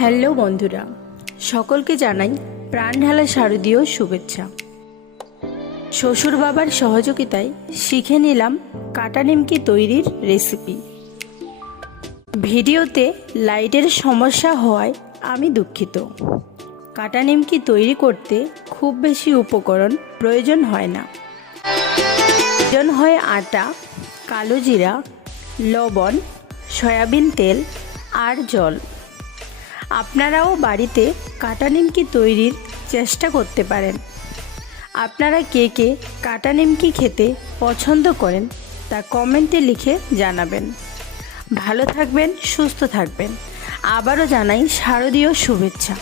Hello বন্ধুরা, সকলকে জানাই প্রাণ ঢালা শারদীয় শুভেচ্ছা। শ্বশুর বাবার সহযোগিতায় শিখে নিলাম কাটা নিমকি তৈরির রেসিপি। ভিডিওতে লাইটের সমস্যা হওয়ায় আমি দুঃখিত। কাটা নিমকি তৈরি করতে খুব বেশি উপকরণ প্রয়োজন হয় না। প্রয়োজন হয় আটা, কালো জিরা, লবণ, সয়াবিন তেল আর জল। আপনারাও বাড়িতে কাটা নিমকি তৈরির চেষ্টা করতে পারেন। আপনারা কে কে কাটা নিমকি খেতে পছন্দ করেন তা কমেন্টে লিখে জানাবেন। ভালো থাকবেন, সুস্থ থাকবেন। আবারও জানাই শারদীয় শুভেচ্ছা।